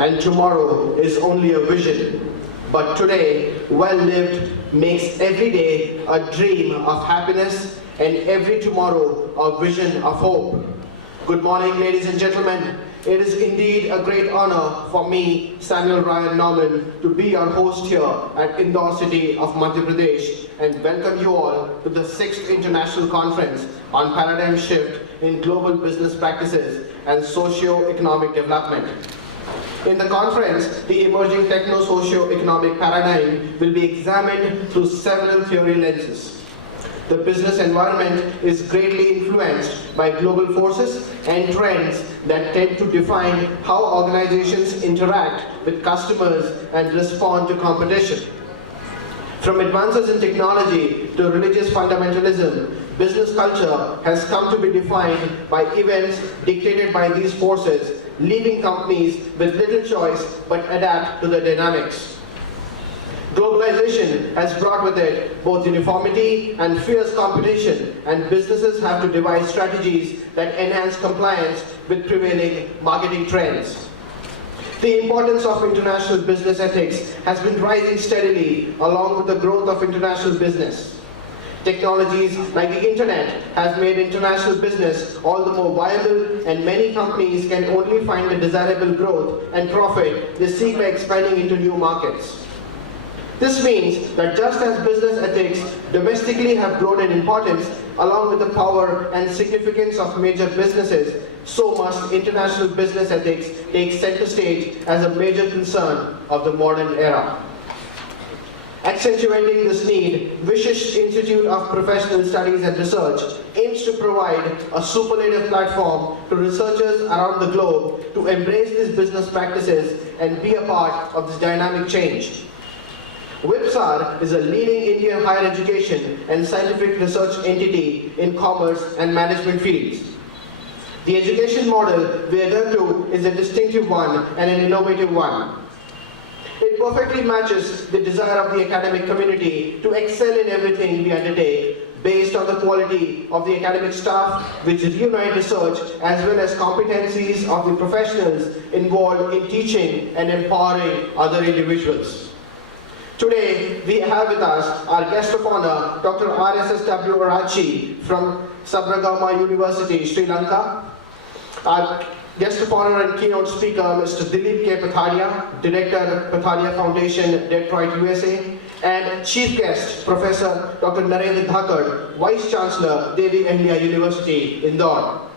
and tomorrow is only a vision. But today, well lived makes every day a dream of happiness and every tomorrow a vision of hope. Good morning, ladies and gentlemen. It is indeed a great honor for me, Samuel Ryan Norman, to be your host here at Indore city of Madhya Pradesh and welcome you all to the 6th International Conference on Paradigm Shift in Global Business Practices and Socio-Economic Development. In the conference, the emerging techno-socio-economic paradigm will be examined through several theory lenses. The business environment is greatly influenced by global forces and trends that tend to define how organizations interact with customers and respond to competition. From advances in technology to religious fundamentalism, business culture has come to be defined by events dictated by these forces, leaving companies with little choice but adapt to the dynamics. Globalization has brought with it both uniformity and fierce competition, and businesses have to devise strategies that enhance compliance with prevailing marketing trends. The importance of international business ethics has been rising steadily along with the growth of international business. Technologies like the internet has made international business all the more viable, and many companies can only find the desirable growth and profit they seek by expanding into new markets. This means that just as business ethics domestically have grown in importance along with the power and significance of major businesses, so must international business ethics take center stage as a major concern of the modern era. Accentuating this need, Vishisht Institute of Professional Studies and Research aims to provide a superlative platform to researchers around the globe to embrace these business practices and be a part of this dynamic change. WIPSAR is a leading Indian higher education and scientific research entity in commerce and management fields. The education model we adhere to is a distinctive one and an innovative one. It perfectly matches the desire of the academic community to excel in everything we undertake based on the quality of the academic staff, which reunite research as well as competencies of the professionals involved in teaching and empowering other individuals. Today, we have with us our guest of honor, Dr. RSSW Arachi from Sabaragaon University, Sri Lanka. Our guest of honor and keynote speaker, Mr. Dilip K. Pathadia, Director, Pathadia Foundation, Detroit, USA. And Chief Guest, Professor Dr. Narendra Dhakar, Vice Chancellor, Devi Ahilya University, Indore.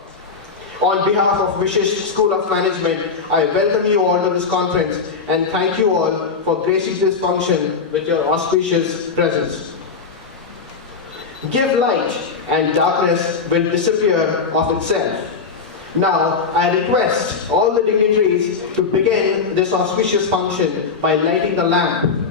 On behalf of Vishisht School of Management, I welcome you all to this conference and thank you all for gracing this function with your auspicious presence. Give light and darkness will disappear of itself. Now, I request all the dignitaries to begin this auspicious function by lighting the lamp.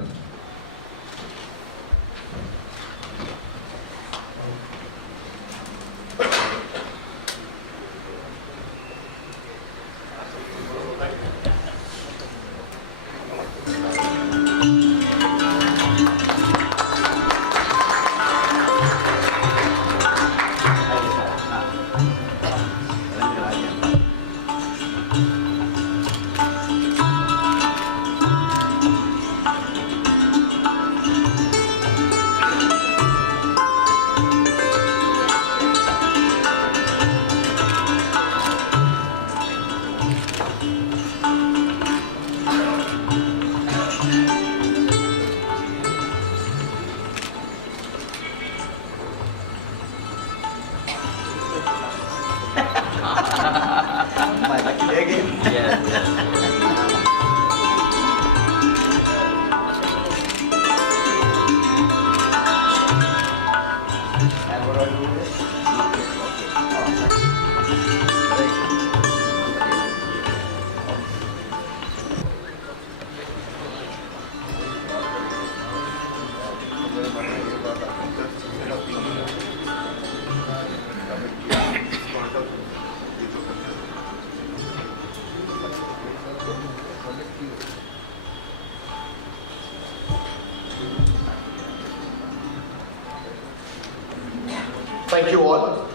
Thank you all.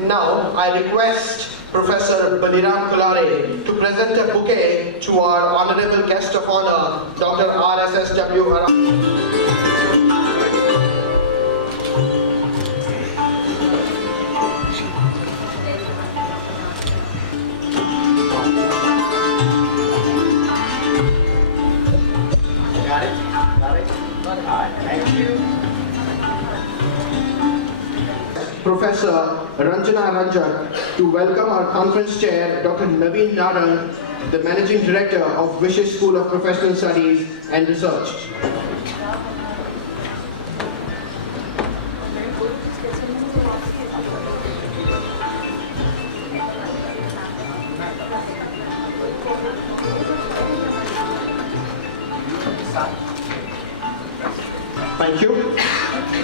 Now, I request Professor Baliram Kulare, to present a bouquet to our honorable guest of honor, Dr. RSSW. Thank you. Professor Ranjana Ranjak to welcome our conference chair, Dr. Naveen Narang, the Managing Director of Vishisht School of Professional Studies and Research. Thank you.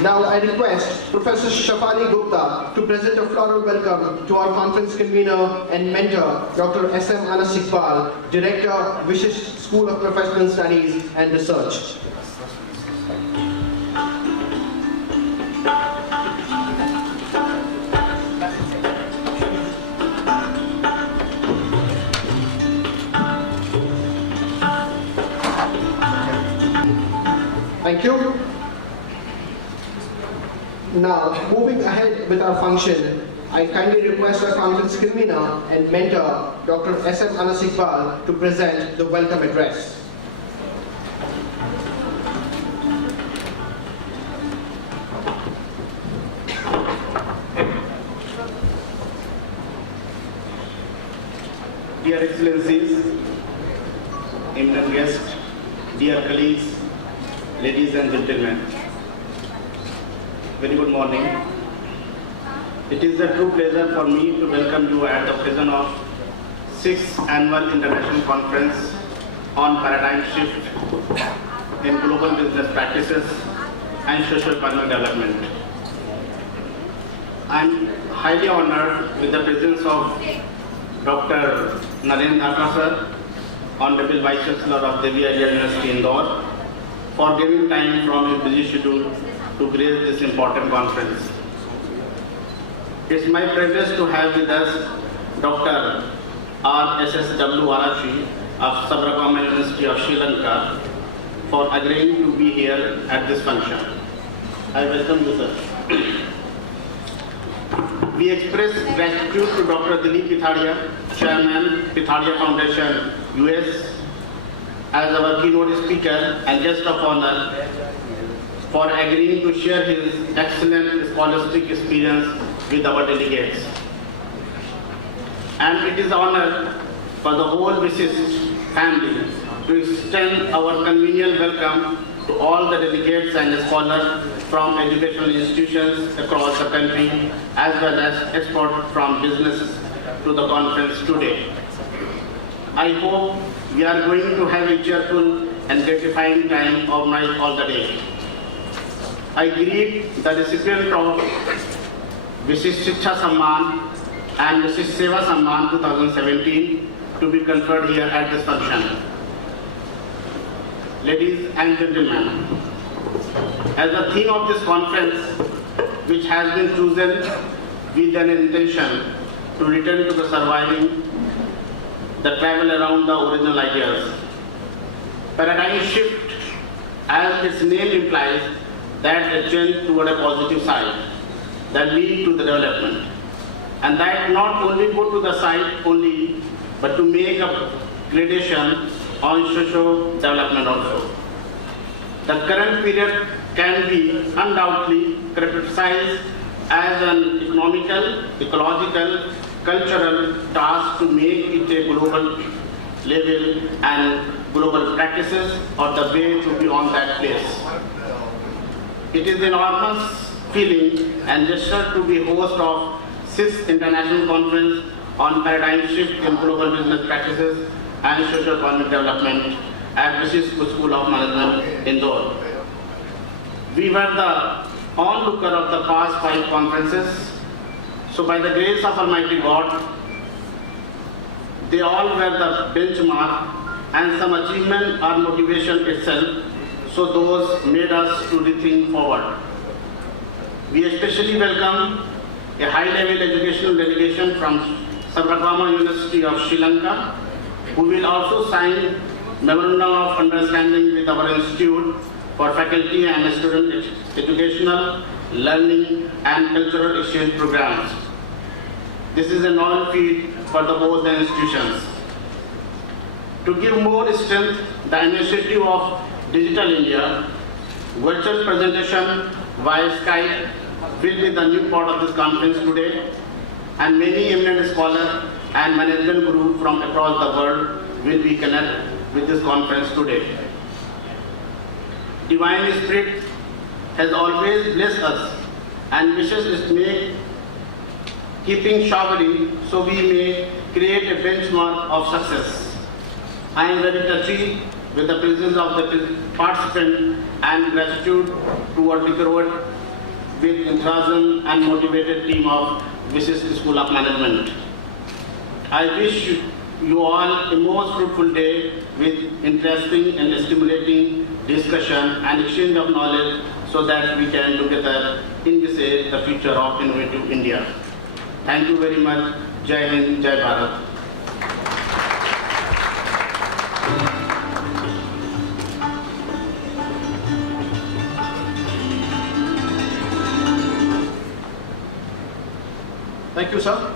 Now I request Professor Shafali Gupta to present a floral welcome to our conference convener and mentor, Dr. S.M.Anas Iqbal, Director, Vishisht School of Professional Studies and Research. Thank you. Now, moving ahead with our function, I kindly request our conference convener and mentor, Dr. S.M.Anas Iqbal, to present the welcome address. Dear Excellencies, eminent guests, dear colleagues, ladies and gentlemen, very good morning. It is a true pleasure for me to welcome you at the occasion of 6th Annual International Conference on Paradigm Shift in Global Business Practices and Socio-Economic Development. I am highly honored with the presence of Dr. Naveen Narang sir, Honorable Vice Chancellor of Devi University, Indore, for giving time from his busy schedule to grace this important conference. It's my privilege to have with us Dr. RSSW of Sabarkoma University of Sri Lanka for agreeing to be here at this function. I welcome you, sir. We express gratitude to Dr. Dilip Pithadia, Chairman, Pithadia Foundation, US, as our keynote speaker and guest of honor, for agreeing to share his excellent scholastic experience with our delegates. And it is an honor for the whole Vishisht family to extend our congenial welcome to all the delegates and scholars from educational institutions across the country, as well as experts from businesses to the conference today. I hope we are going to have a cheerful and gratifying time of night all the day. I greet the recipient of Vishisht Shiksha Samman and Vishisht Seva Samman 2017 to be conferred here at this function. Ladies and gentlemen, as the theme of this conference, which has been chosen with an intention to return to the surviving, the travel around the original ideas. Paradigm shift, as its name implies, that a change toward a positive side that lead to the development, and that not only go to the side only, but to make a gradation on social development also. The current period can be undoubtedly characterized as an economical, ecological, cultural task to make it a global level and global practices or the way to be on that place. It is an enormous feeling and gesture to be host of 6th International Conference on Paradigm Shift in Global Business Practices and Socio-Economic Development at Vishisht School of Management, Indore. We were the onlooker of the past 5 conferences, so by the grace of Almighty God, they all were the benchmark and some achievement or motivation itself, so those made us to rethink forward. We especially welcome a high-level educational delegation from Sabarkama University of Sri Lanka, who will also sign Memorandum of Understanding with our institute for faculty and student educational, learning and cultural exchange programs. This is a novel feat for both the institutions. To give more strength, the initiative of Digital India, virtual presentation via Skype will be the new part of this conference today, and many eminent scholars and management groups from across the world will be connected with this conference today. Divine Spirit has always blessed us and wishes us may keeping showering so we may create a benchmark of success. I am very touchy with the presence of the participant and gratitude toward the crowd with enthusiasm and motivated team of Vishisht School of Management. I wish you all a most fruitful day with interesting and stimulating discussion and exchange of knowledge so that we can together envisage the future of innovative India. Thank you very much. Jai Hind, Jai Bharat. Thank you, sir.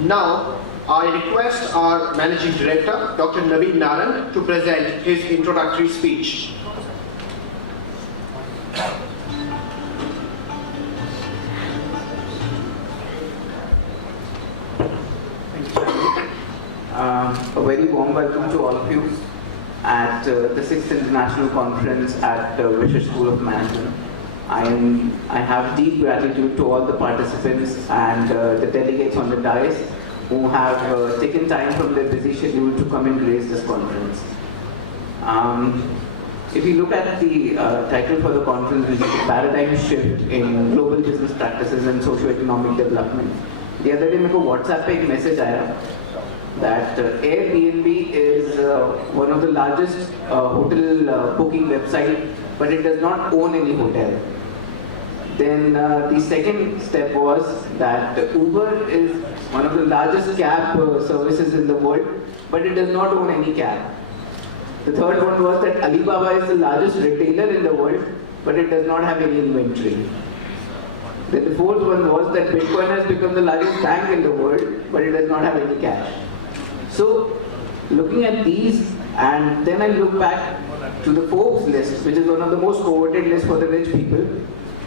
Now, I request our Managing Director, Dr. Naveen Narang, to present his introductory speech. A very warm welcome to all of you at the 6th International Conference at the Vishisht School of Management. I have deep gratitude to all the participants and the delegates on the dais who have taken time from their busy schedule to come and grace this conference. If you look at the title for the conference, which is Paradigm Shift in Global Business Practices and Socio-Economic Development, the other day मेरे को WhatsApp पे एक message आया that Airbnb is one of the largest hotel booking website, but it does not own any hotel. Then the second step was that Uber is one of the largest cab services in the world, but it does not own any cab. The third one was that Alibaba is the largest retailer in the world, but it does not have any inventory. Then the fourth one was that Bitcoin has become the largest bank in the world, but it does not have any cash. So, looking at these, and then I look back to the Forbes list, which is one of the most coveted lists for the rich people.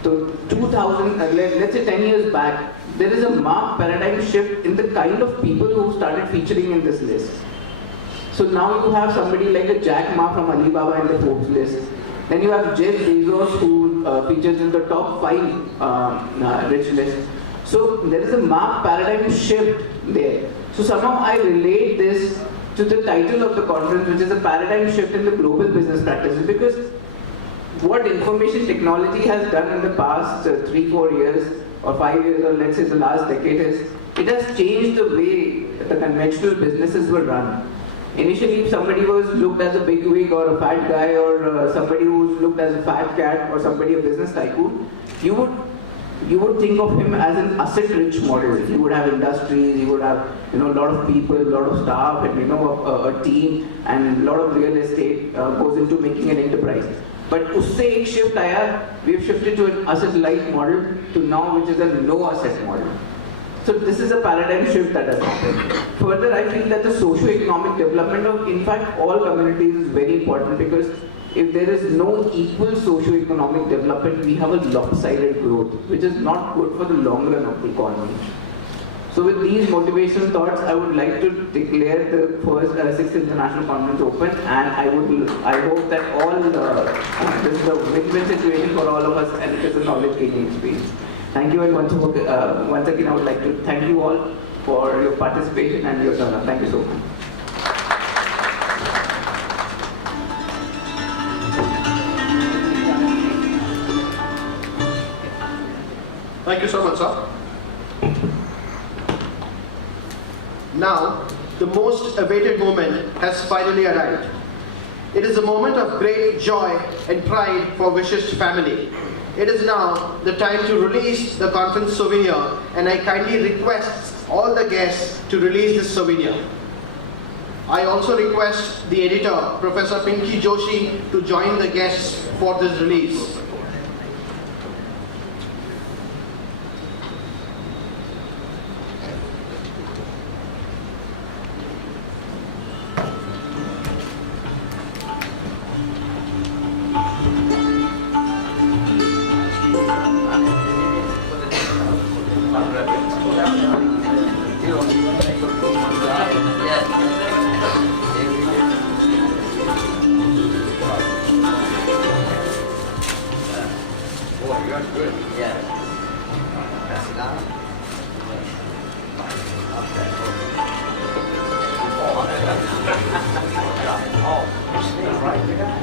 So 2000, let's say 10 years back, there is a marked paradigm shift in the kind of people who started featuring in this list. So now you have somebody like a Jack Ma from Alibaba in the Forbes list. Then you have Jeff Bezos, who features in the top 5 rich list. So there is a marked paradigm shift there. So somehow I relate this to the title of the conference, which is a paradigm shift in the global business practices, because what information technology has done in the past 3-4 years or 5 years, or let's say the last decade, is it has changed the way the conventional businesses were run. Initially, if somebody was looked as a bigwig or a fat guy, or somebody who was looked as a fat cat, or somebody a business tycoon, you would think of him as an asset-rich model. He would have industries, he would have a lot of people, a lot of staff, and a team, and a lot of real estate goes into making an enterprise. But usse ek shift aaya, we have shifted to an asset-light model to now, which is a no-asset model. So this is a paradigm shift that has happened. Further, I feel that the socio-economic development of, in fact, all communities is very important, because if there is no equal socio-economic development, we have a lopsided growth, which is not good for the long run of the economy. So with these motivational thoughts, I would like to declare the first 6th International Conference open, and I hope that all this is a win-win situation for all of us, and it is a knowledge gaining experience. Thank you, and once again I would like to thank you all for your participation and your turn up. Thank you so much. Thank you so much, sir. Now, the most awaited moment has finally arrived. It is a moment of great joy and pride for Vishisht family. It is now the time to release the conference souvenir, and I kindly request all the guests to release this souvenir. I also request the editor, Professor Pinky Joshi, to join the guests for this release. Oh, right there.